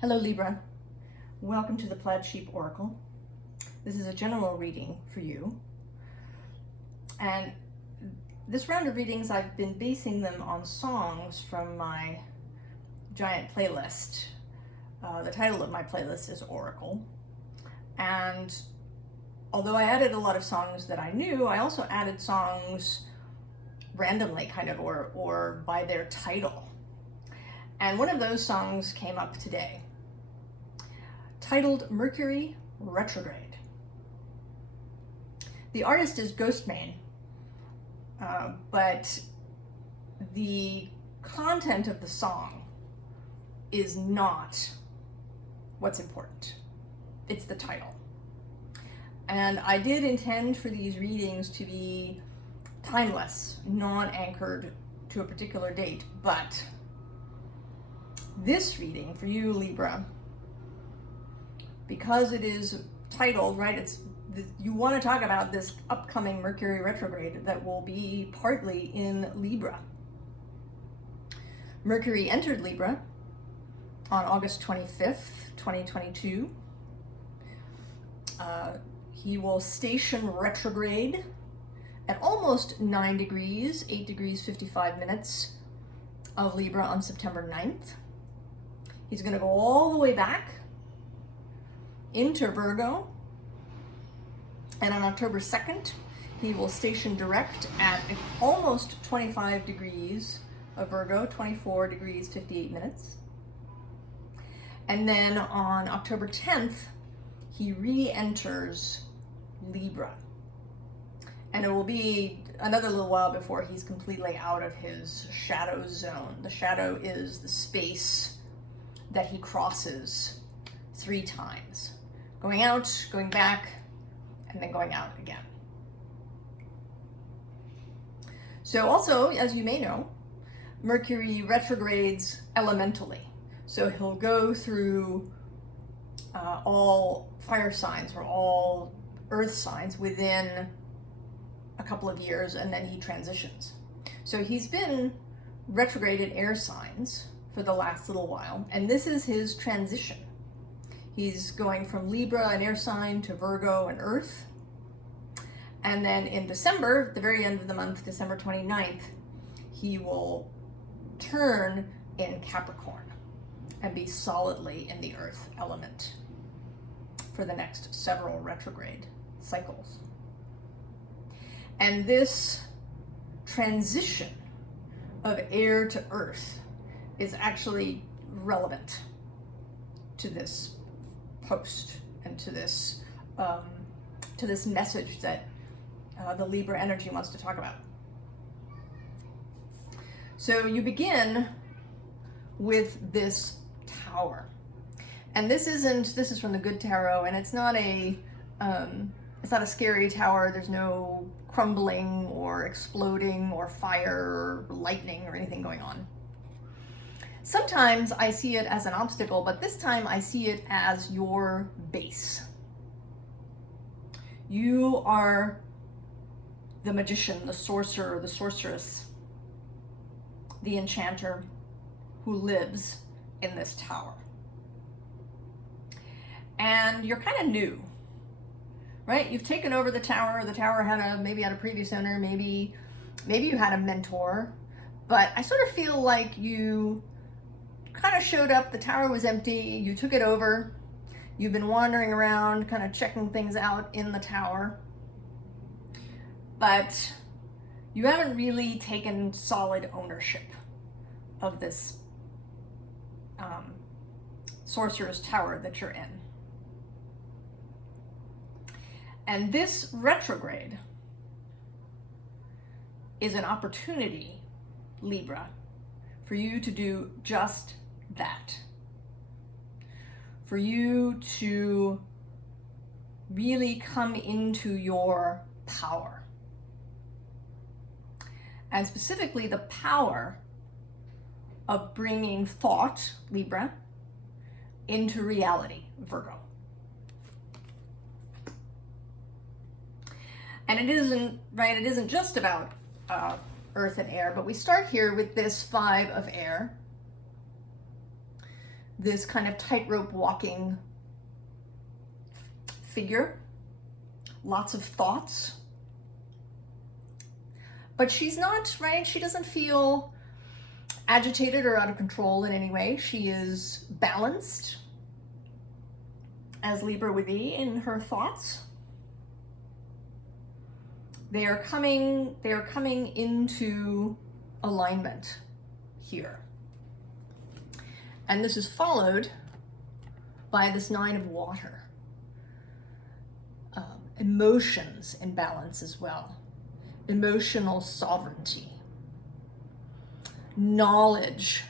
Hello Libra, welcome to the Plaid Sheep Oracle. This is a general reading for you. And this round of readings, I've been basing them on songs from my giant playlist. The title of my playlist is Oracle. And although I added a lot of songs that I knew, I also added songs randomly kind of, or by their title. And one of those songs came up today, titled Mercury Retrograde. The artist is Ghostmane, but the content of the song is not what's important. It's the title. And I did intend for these readings to be timeless, non-anchored to a particular date, but this reading for you, Libra, because it is titled, right, you want to talk about this upcoming Mercury retrograde that will be partly in Libra. Mercury entered Libra on August 25th, 2022. He will station retrograde at almost 9 degrees, 8 degrees 55 minutes of Libra on September 9th. He's going to go all the way back into Virgo, and on October 2nd, he will station direct at almost 25 degrees of Virgo, 24 degrees 58 minutes. And then on October 10th, he re-enters Libra. And it will be another little while before he's completely out of his shadow zone. The shadow is the space that he crosses 3 times. Going out, going back, and then going out again. So also, as you may know, Mercury retrogrades elementally. So he'll go through all fire signs or all earth signs within a couple of years, and then he transitions. So he's been retrograded air signs for the last little while, and this is his transition. He's going from Libra, an air sign, to Virgo, an earth. And then in December, the very end of the month, December 29th, he will turn in Capricorn and be solidly in the earth element for the next several retrograde cycles. And this transition of air to earth is actually relevant to this post and to this message that the Libra energy wants to talk about. So you begin with this tower, and this is from the Good Tarot, and it's not a scary tower. There's no crumbling or exploding or fire or lightning or anything going on. Sometimes I see it as an obstacle, but this time I see it as your base. You are the magician, the sorcerer, the sorceress, the enchanter who lives in this tower. And you're kind of new, right? You've taken over the tower. The tower maybe had a previous owner, maybe you had a mentor, but I sort of feel like you kind of showed up, the tower was empty, you took it over, you've been wandering around, kind of checking things out in the tower, but you haven't really taken solid ownership of this sorcerer's tower that you're in. And this retrograde is an opportunity, Libra, for you to do just that. For you to really come into your power. And specifically the power of bringing thought, Libra, into reality, Virgo. And it isn't just about earth and air, but we start here with this 5 of air. this kind of tightrope walking figure, lots of thoughts. But she's not, right? She doesn't feel agitated or out of control in any way. She is balanced, as Libra would be in her thoughts. They are coming into alignment here. And this is followed by this 9 of water. Emotions in balance as well. Emotional sovereignty. Knowledge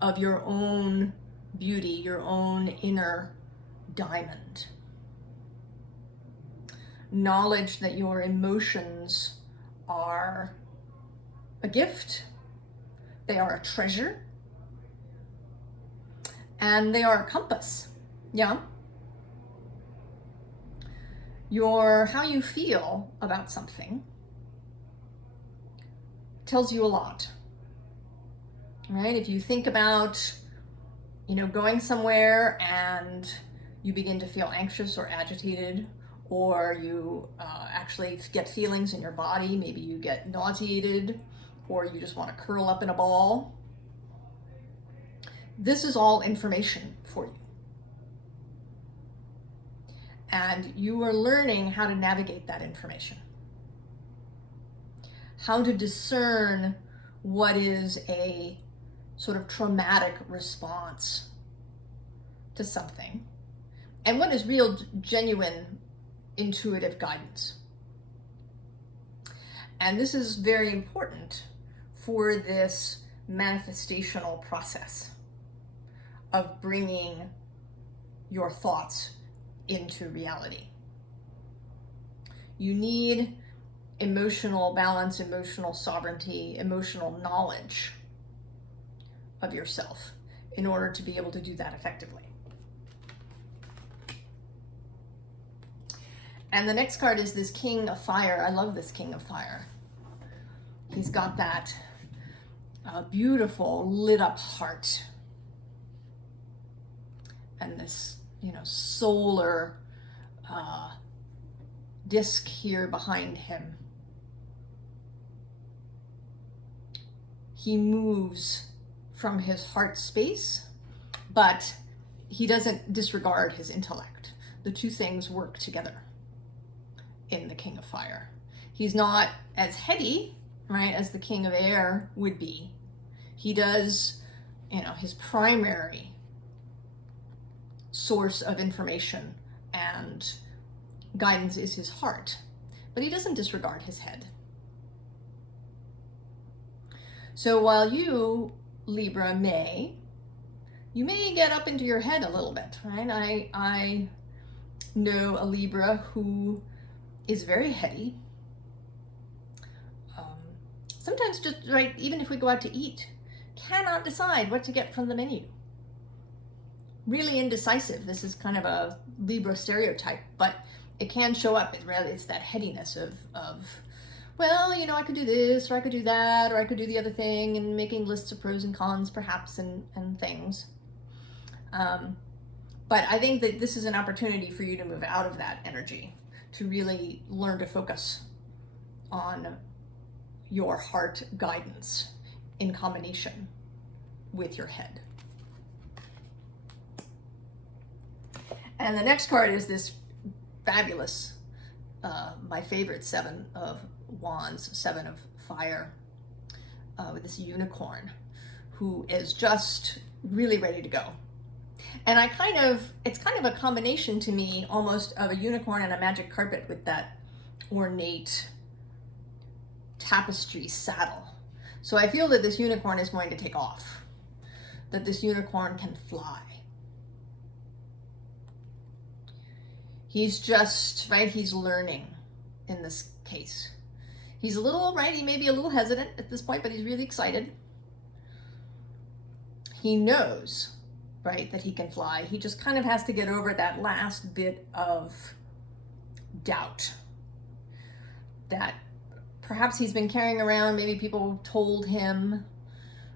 of your own beauty, your own inner diamond. Knowledge that your emotions are a gift, they are a treasure, and they are a compass. Yeah. How you feel about something tells you a lot, right? If you think about, going somewhere and you begin to feel anxious or agitated, or you actually get feelings in your body, maybe you get nauseated, or you just want to curl up in a ball, this is all information for you. And you are learning how to navigate that information. How to discern what is a sort of traumatic response to something, and what is real, genuine, intuitive guidance. And this is very important for this manifestational process of bringing your thoughts into reality. You need emotional balance, emotional sovereignty, emotional knowledge of yourself in order to be able to do that effectively. And the next card is this King of Fire. I love this King of Fire. He's got that beautiful lit up heart and this, solar disc here behind him. He moves from his heart space, but he doesn't disregard his intellect. The two things work together in the King of Fire. He's not as heady, right, as the King of Air would be. He does, his primary source of information and guidance is his heart, but he doesn't disregard his head. So while you, Libra, you may get up into your head a little bit, right? I know a Libra who is very heady. Sometimes just, right, even if we go out to eat, cannot decide what to get from the menu. Really indecisive. This is kind of a Libra stereotype, but it can show up. It's that headiness of well, I could do this, or I could do that, or I could do the other thing, and making lists of pros and cons, perhaps, and things. But I think that this is an opportunity for you to move out of that energy, to really learn to focus on your heart guidance in combination with your head. And the next card is this fabulous, my favorite 7 of Wands, 7 of Fire, with this unicorn who is just really ready to go. And it's kind of a combination to me almost of a unicorn and a magic carpet with that ornate tapestry saddle. So I feel that this unicorn is going to take off, that this unicorn can fly. He's just, right, he's learning in this case. He's a little, right, he may be a little hesitant at this point, but he's really excited. He knows, right, that he can fly. He just kind of has to get over that last bit of doubt that perhaps he's been carrying around. Maybe people told him,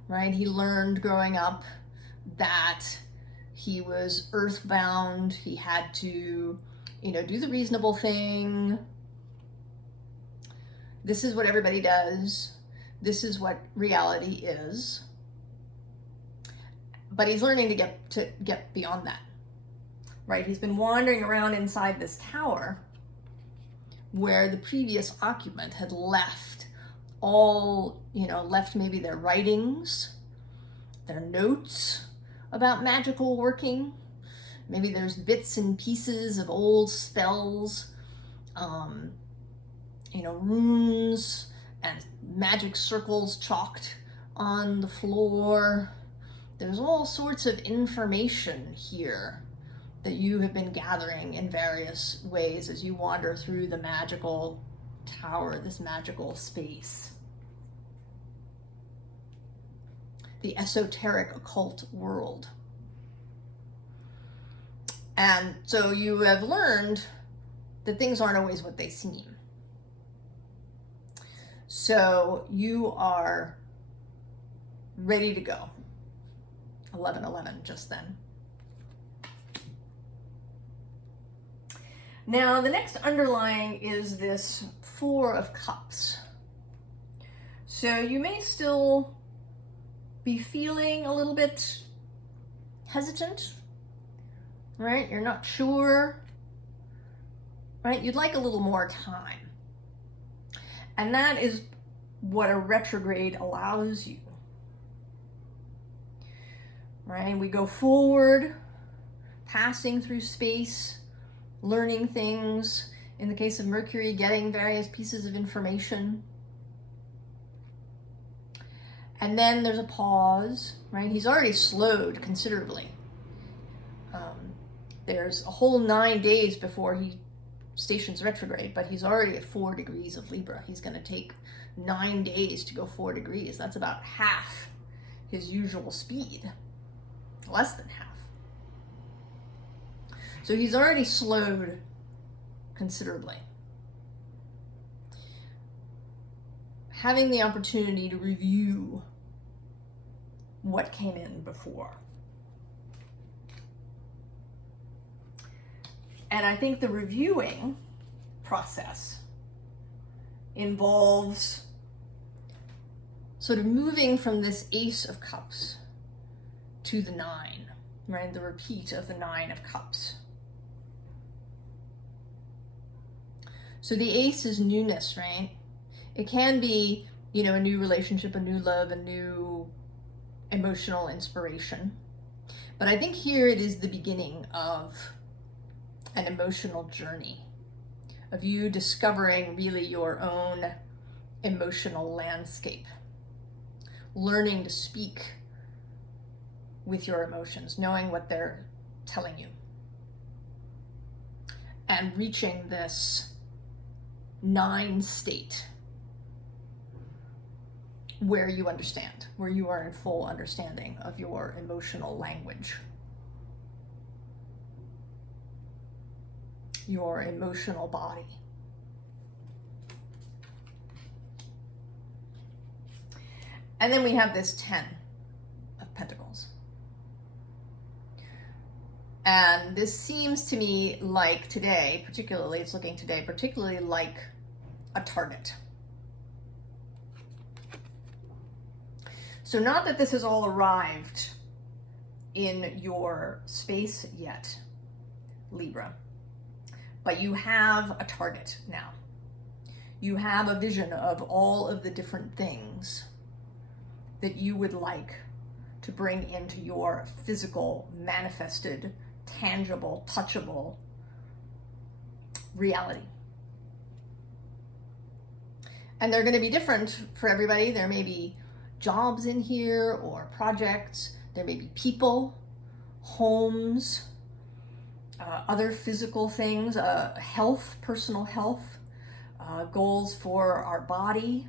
right, he learned growing up that He was earthbound. He had to, do the reasonable thing. This is what everybody does. This is what reality is. But he's learning to get beyond that, right? He's been wandering around inside this tower where the previous occupant had left left maybe their writings, their notes about magical working. Maybe there's bits and pieces of old spells, runes and magic circles chalked on the floor. There's all sorts of information here that you have been gathering in various ways as you wander through the magical tower, this magical space. The esoteric occult world. And so you have learned that things aren't always what they seem. So you are ready to go. 11:11 just then. Now the next underlying is this Four of Cups. So you may still be feeling a little bit hesitant, right? You're not sure, right? You'd like a little more time. And that is what a retrograde allows you, right? We go forward, passing through space, learning things. In the case of Mercury, getting various pieces of information. And then there's a pause, right? He's already slowed considerably. There's a whole 9 days before he stations retrograde, but he's already at 4 degrees of Libra. He's going to take 9 days to go 4 degrees. That's about half his usual speed, less than half. So he's already slowed considerably. Having the opportunity to review what came in before. And I think the reviewing process involves sort of moving from this Ace of Cups to the 9, right? The repeat of the 9 of Cups. So the Ace is newness, right? It can be, a new relationship, a new love, a new emotional inspiration. But I think here it is the beginning of an emotional journey, of you discovering really your own emotional landscape, learning to speak with your emotions, knowing what they're telling you, and reaching this 9 state where you understand, where you are in full understanding of your emotional language, your emotional body. And then we have this 10 of Pentacles. And this seems to me like today, particularly like a target. So not that this has all arrived in your space yet, Libra, but you have a target now. You have a vision of all of the different things that you would like to bring into your physical, manifested, tangible, touchable reality. And they're going to be different for everybody. There may be jobs in here or projects. There may be people, homes, other physical things, health, personal health, goals for our body,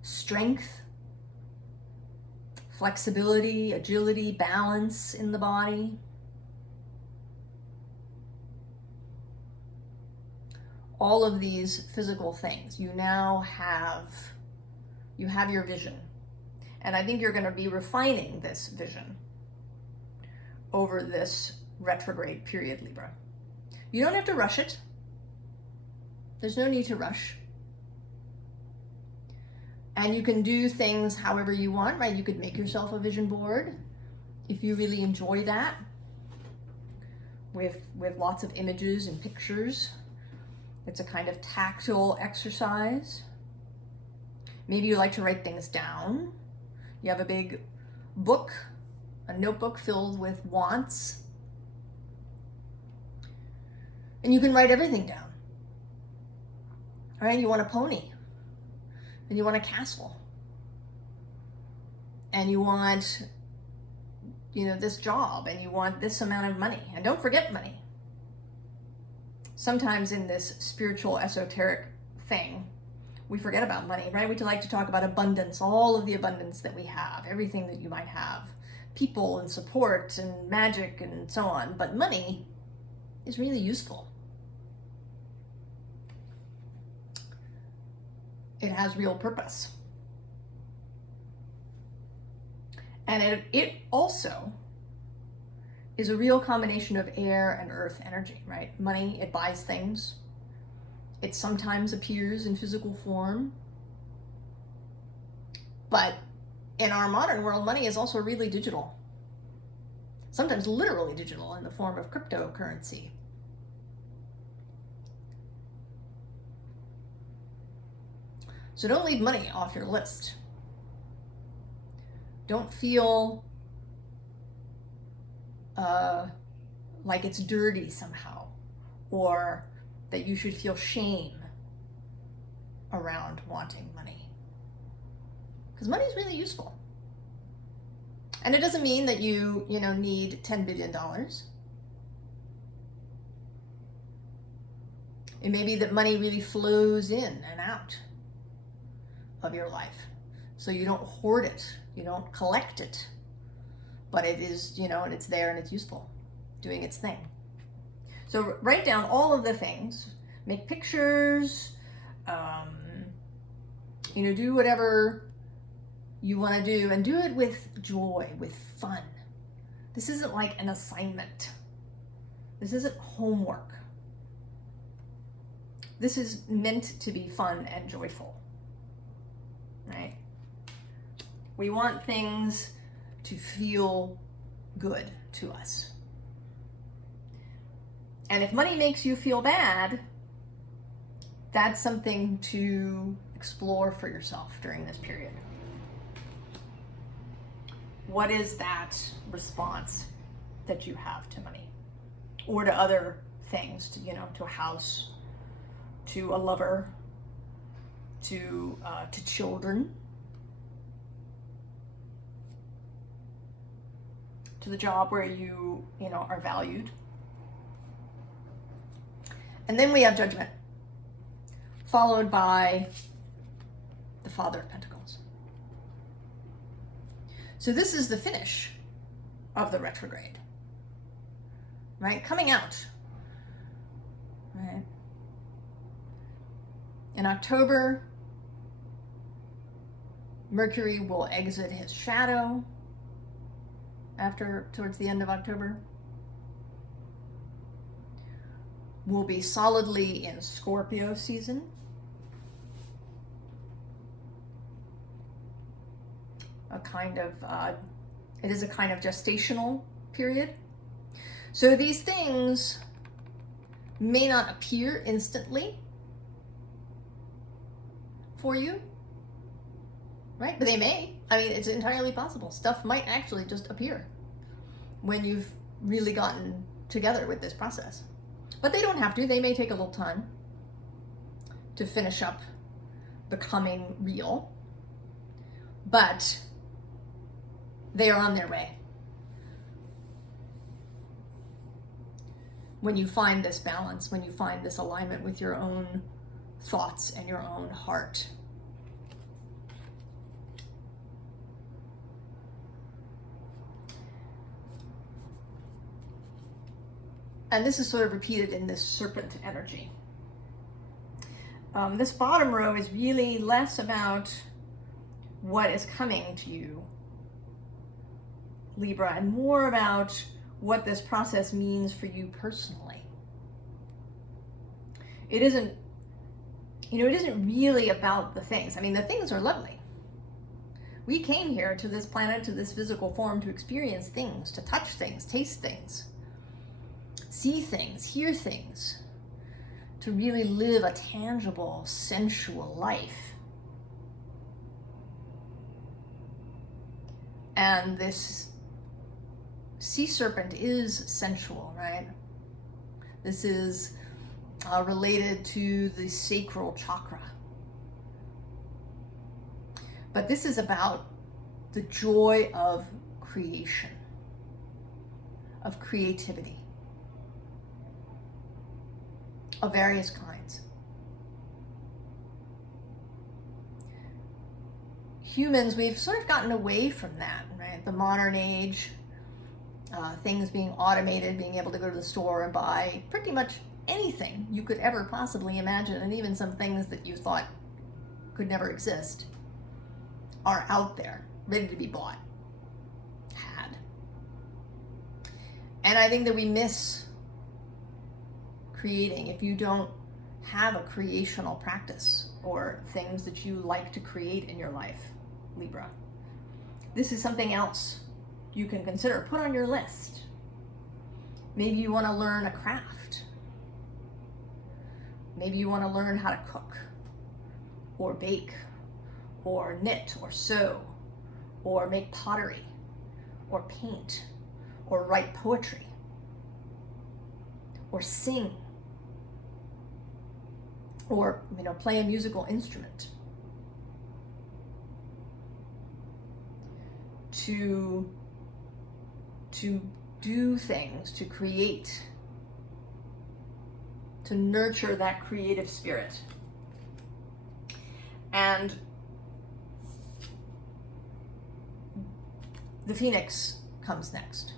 strength, flexibility, agility, balance in the body. All of these physical things, you now have your vision. And I think you're going to be refining this vision over this retrograde period, Libra. You don't have to rush it. There's no need to rush. And you can do things however you want, right? You could make yourself a vision board if you really enjoy that, with lots of images and pictures. It's a kind of tactile exercise. Maybe you like to write things down. You have a big book, a notebook filled with wants, and you can write everything down. All right, you want a pony, and you want a castle, and you want, this job, and you want this amount of money. And don't forget money. Sometimes in this spiritual esoteric thing, we forget about money, right? We like to talk about abundance, all of the abundance that we have, everything that you might have, people and support and magic and so on. But money is really useful. It has real purpose. And it also is a real combination of air and earth energy, right? Money, it buys things. It sometimes appears in physical form. But in our modern world, money is also really digital. Sometimes literally digital in the form of cryptocurrency. So don't leave money off your list. Don't feel like it's dirty somehow, or that you should feel shame around wanting money. Because money is really useful. And it doesn't mean that you need $10 billion. It may be that money really flows in and out of your life. So you don't hoard it, you don't collect it, but it is, and it's there and it's useful, doing its thing. So write down all of the things, make pictures, do whatever you want to do, and do it with joy, with fun. This isn't like an assignment. This isn't homework. This is meant to be fun and joyful, right? We want things to feel good to us. And if money makes you feel bad, that's something to explore for yourself during this period. What is that response that you have to money, or to other things, to a house, to a lover, to children, to the job where you are valued. And then we have Judgment, followed by the Father of Pentacles. So this is the finish of the retrograde, right? Coming out, right? In October, Mercury will exit his shadow towards the end of October. We'll be solidly in Scorpio season. It is a kind of gestational period. So these things may not appear instantly for you, right? But they may. I mean, it's entirely possible. Stuff might actually just appear when you've really gotten together with this process. But they don't have to. They may take a little time to finish up becoming real. But they are on their way. When you find this balance, when you find this alignment with your own thoughts and your own heart. And this is sort of repeated in this serpent energy. This bottom row is really less about what is coming to you, Libra, and more about what this process means for you personally. It isn't, it isn't really about the things. I mean, the things are lovely. We came here to this planet, to this physical form, to experience things, to touch things, taste things, see things, hear things, to really live a tangible, sensual life. And this sea serpent is sensual, right? This is related to the sacral chakra. But this is about the joy of creation, of creativity, of various kinds. Humans, we've sort of gotten away from that, right? The modern age, things being automated, being able to go to the store and buy pretty much anything you could ever possibly imagine, and even some things that you thought could never exist are out there, ready to be bought, had. And I think that we miss creating if you don't have a creational practice or things that you like to create in your life, Libra. This is something else you can consider. Put on your list. Maybe you want to learn a craft. Maybe you want to learn how to cook or bake or knit or sew or make pottery or paint or write poetry or sing or play a musical instrument. To do things, to create, to nurture that creative spirit. And the Phoenix comes next.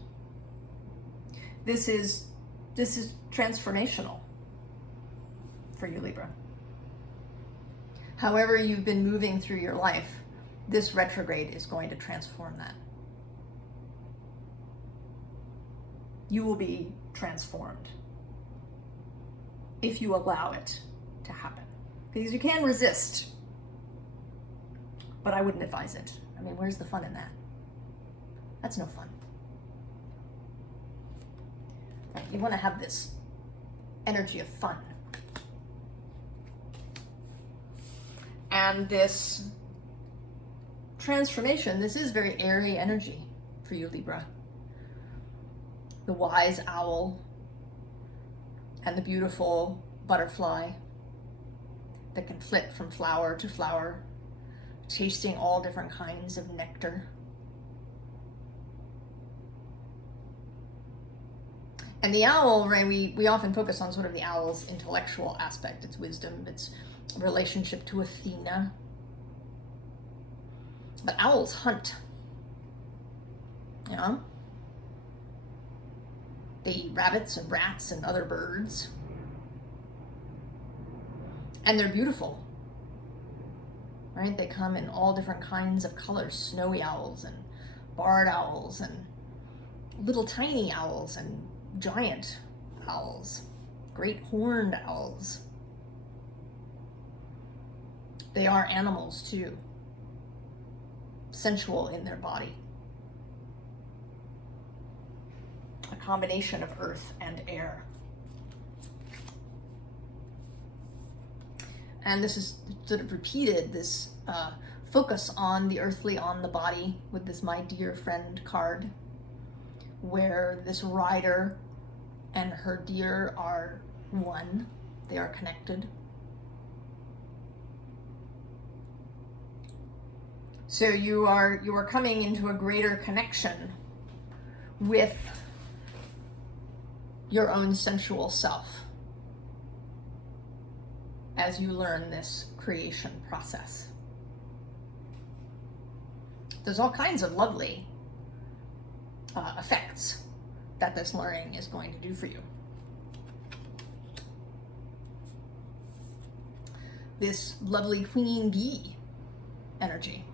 This is transformational for you, Libra. However you've been moving through your life, this retrograde is going to transform that. You will be transformed if you allow it to happen. Because you can resist, but I wouldn't advise it. I mean, where's the fun in that? That's no fun. You want to have this energy of fun. And this transformation, this is very airy energy for you, Libra. The wise owl and the beautiful butterfly that can flit from flower to flower, tasting all different kinds of nectar. And the owl, right, we often focus on sort of the owl's intellectual aspect, its wisdom, its relationship to Athena. But owls hunt. They eat rabbits and rats and other birds. And they're beautiful. Right? They come in all different kinds of colors, snowy owls and barred owls and little tiny owls and giant owls, great horned owls. They are animals too, sensual in their body. A combination of earth and air. And this is sort of repeated, this focus on the earthly, on the body, with this My Dear Friend card, where this rider and her deer are one. They are connected. So you are coming into a greater connection with your own sensual self as you learn this creation process. There's all kinds of lovely effects that this learning is going to do for you. This lovely queen bee energy.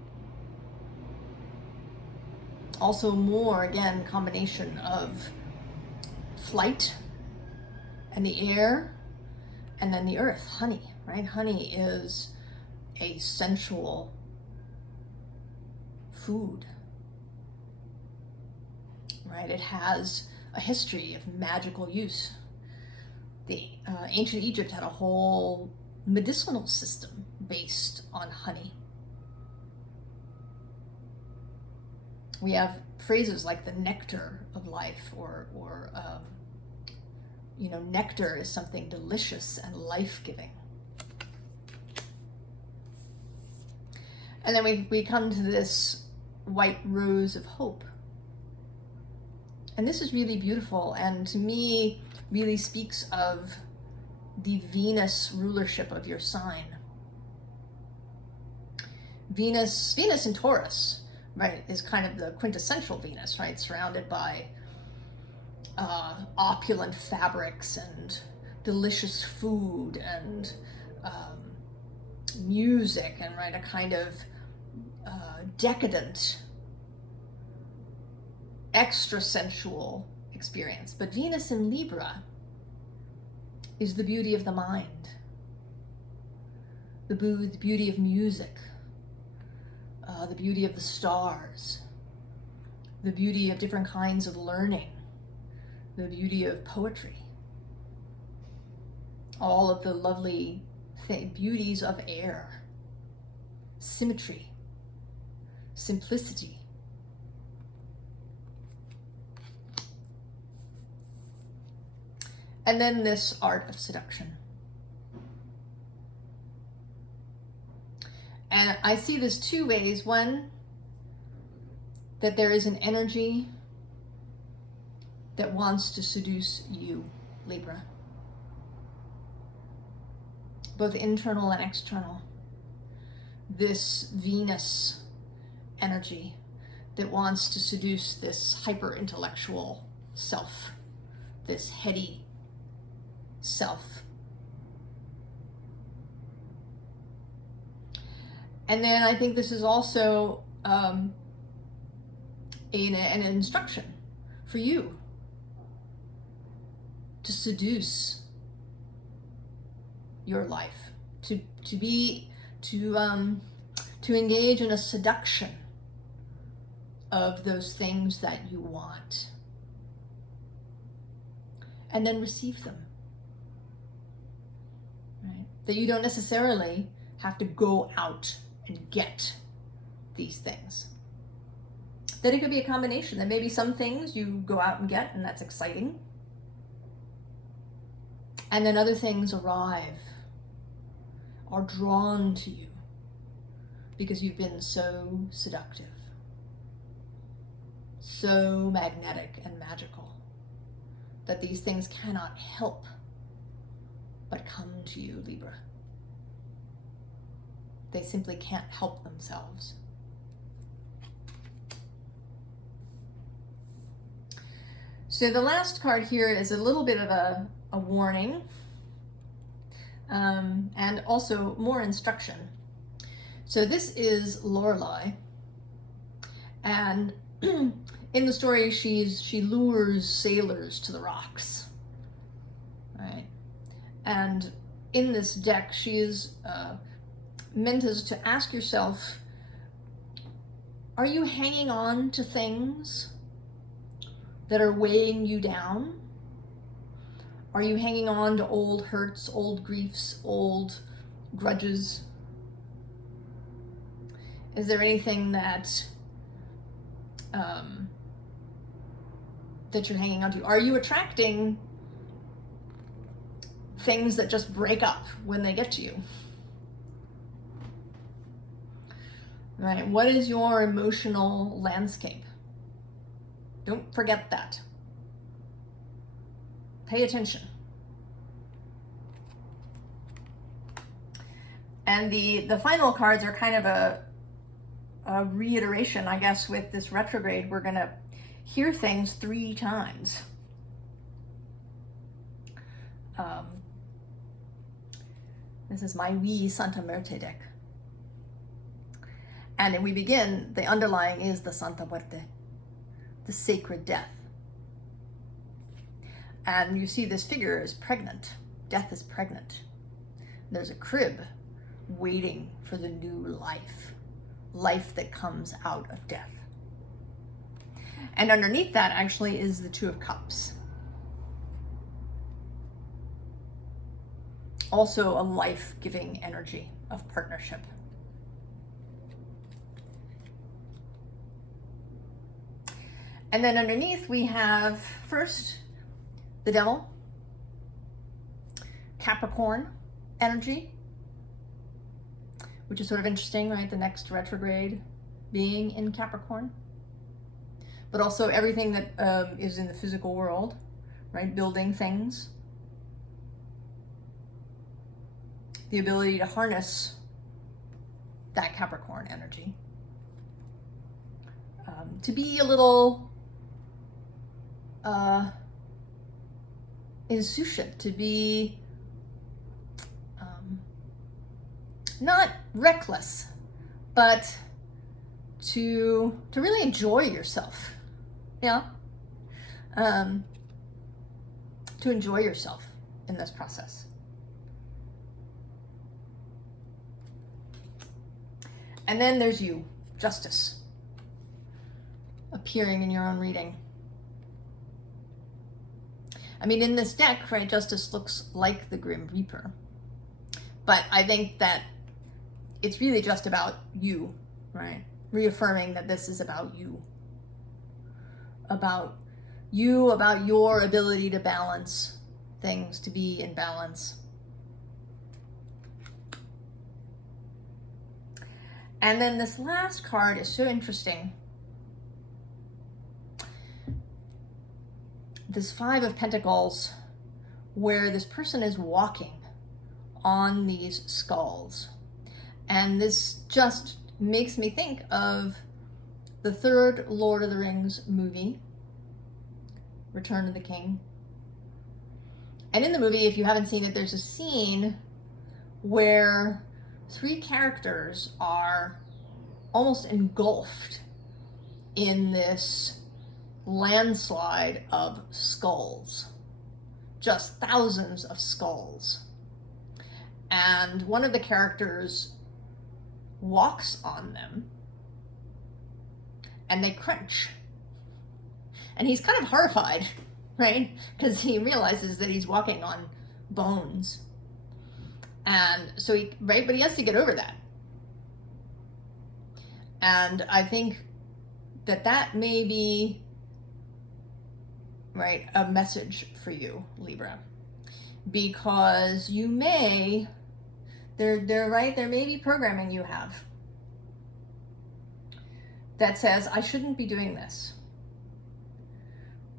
Also more, again, combination of flight and the air, and then the earth, honey, right? Honey is a sensual food, right? It has a history of magical use. The ancient Egypt had a whole medicinal system based on honey. We have phrases like the nectar of life, or nectar is something delicious and life-giving. And then we come to this white rose of hope. And this is really beautiful, and to me really speaks of the Venus rulership of your sign. Venus in Taurus, right, is kind of the quintessential Venus, right, surrounded by opulent fabrics and delicious food and music, and right, a kind of decadent, extra sensual experience. But Venus in Libra is the beauty of the mind, the beauty of music, the beauty of the stars, the beauty of different kinds of learning, the beauty of poetry, all of the lovely beauties of air, symmetry, simplicity. And then this art of seduction. And I see this two ways. One, that there is an energy that wants to seduce you, Libra. Both internal and external. This Venus energy that wants to seduce this hyper-intellectual self, this heady self. And then I think this is also an instruction for you to seduce your life, to engage in a seduction of those things that you want, and then receive them. Right? That you don't necessarily have to go out and get these things. That it could be a combination. That maybe some things you go out and get, and that's exciting. And then other things arrive, are drawn to you because you've been so seductive, so magnetic and magical, that these things cannot help but come to you, Libra. They simply can't help themselves. So the last card here is a little bit of a warning, and also more instruction. So this is Lorelei, and in the story she lures sailors to the rocks, right? And in this deck she is meant as to ask yourself, are you hanging on to things that are weighing you down? Are you hanging on to old hurts, old griefs, old grudges? Is there anything that that you're hanging on to? Are you attracting things that just break up when they get to you? Right? What is your emotional landscape? Don't forget that. Pay attention. And the final cards are kind of a reiteration, I guess, with this retrograde. We're going to hear things 3 times. This is my wee Santa Muerte deck. And we begin, the underlying is the Santa Muerte, the sacred death. And you see this figure is pregnant. Death is pregnant. There's a crib waiting for the new life that comes out of death. And underneath that actually is the Two of Cups. Also a life-giving energy of partnership. And then underneath we have first the Devil, Capricorn energy, which is sort of interesting, right? The next retrograde being in Capricorn. But also everything that is in the physical world, right? Building things. The ability to harness that Capricorn energy. To be a little insouciant, to be not reckless, but to really enjoy yourself. Yeah. To enjoy yourself in this process. And then there's you, Justice, appearing in your own reading. I mean, in this deck, right, Justice looks like the Grim Reaper. But I think that it's really just about you, right? Reaffirming that this is about you. About you, about your ability to balance things, to be in balance. And then this last card is so interesting. This Five of Pentacles, where this person is walking on these skulls. And this just makes me think of the third Lord of the Rings movie, Return of the King. And in the movie, if you haven't seen it, there's a scene where three characters are almost engulfed in this landslide of skulls, just thousands of skulls. And one of the characters walks on them and they crunch. And he's kind of horrified, right? Because he realizes that he's walking on bones. And so but he has to get over that. And I think that may be, right, a message for you, Libra. Because you may, there may be programming you have that says, I shouldn't be doing this.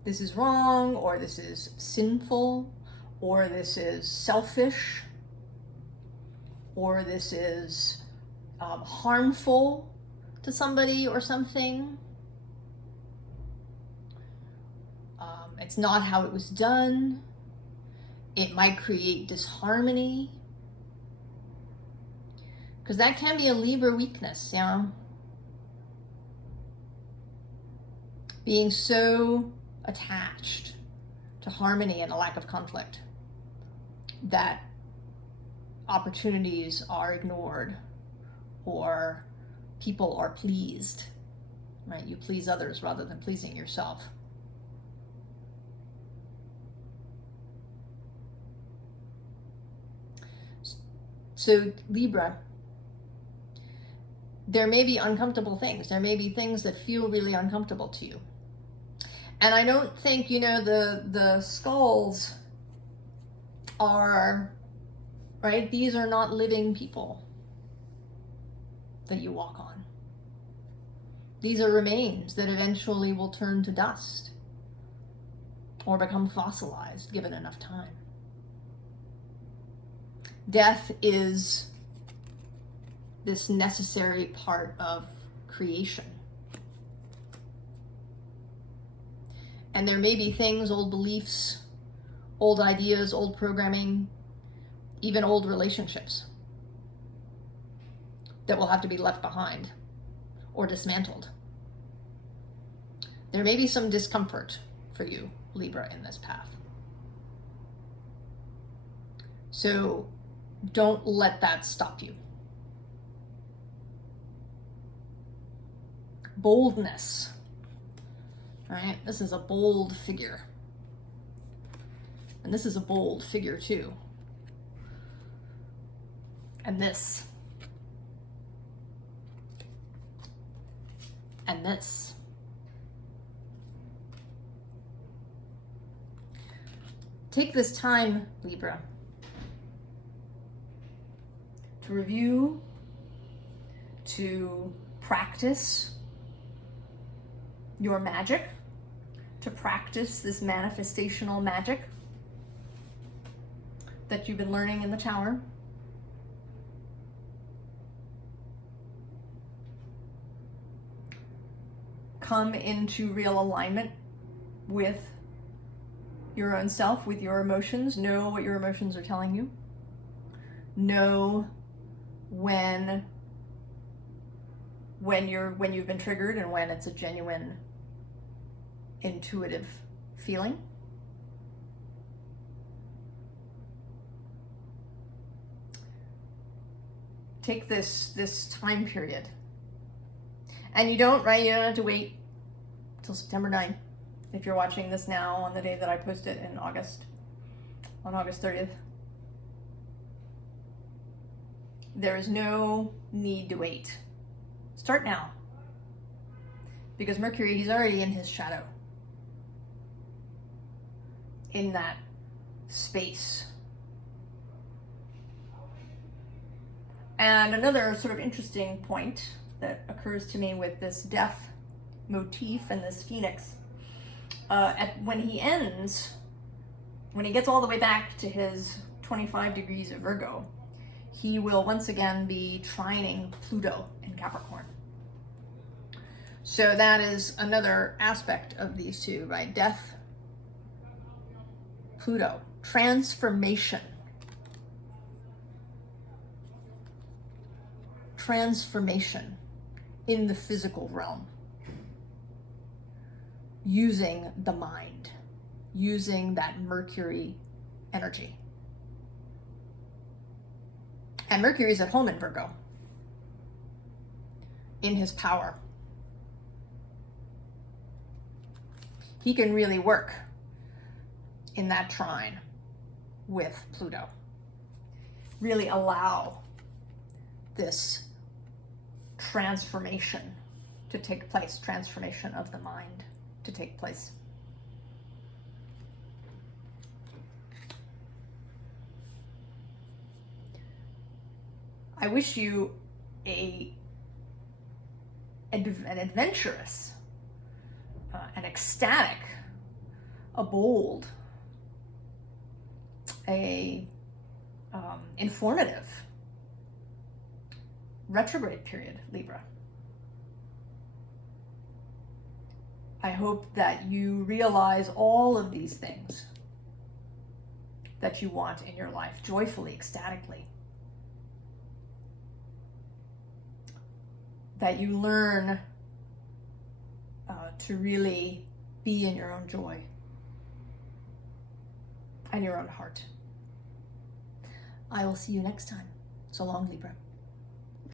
This is wrong, or this is sinful, or this is selfish, or this is harmful to somebody or something. It's not how it was done. It might create disharmony. Because that can be a Libra weakness, yeah? Being so attached to harmony and a lack of conflict that opportunities are ignored or people are pleased, right? You please others rather than pleasing yourself. So Libra, there may be uncomfortable things. There may be things that feel really uncomfortable to you. And I don't think, the skulls are, right? These are not living people that you walk on. These are remains that eventually will turn to dust or become fossilized given enough time. Death is this necessary part of creation. And there may be things, old beliefs, old ideas, old programming, even old relationships that will have to be left behind or dismantled. There may be some discomfort for you, Libra, in this path. So don't let that stop you. Boldness. All right, this is a bold figure. And this is a bold figure too. And this. And this. Take this time, Libra, to review, to practice your magic, to practice this manifestational magic that you've been learning in the Tower. Come into real alignment with your own self, with your emotions. Know what your emotions are telling you. Know when you've been triggered and when it's a genuine intuitive feeling. Take this time period. And you don't have to wait till September 9th. If you're watching this now on the day that I post it in August, on August 30th. There is no need to wait. Start now. Because Mercury, he's already in his shadow. In that space. And another sort of interesting point that occurs to me with this death motif and this phoenix, when he ends, when he gets all the way back to his 25 degrees of Virgo, he will once again be trining Pluto in Capricorn. So that is another aspect of these two, right? Death, Pluto, transformation. Transformation in the physical realm, using the mind, using that Mercury energy. And Mercury is at home in Virgo, in his power. He can really work in that trine with Pluto. Really allow this transformation to take place, transformation of the mind to take place. I wish you an adventurous, an ecstatic, a bold, a informative retrograde period, Libra. I hope that you realize all of these things that you want in your life, joyfully, ecstatically. That you learn to really be in your own joy and your own heart. I will see you next time. So long, Libra.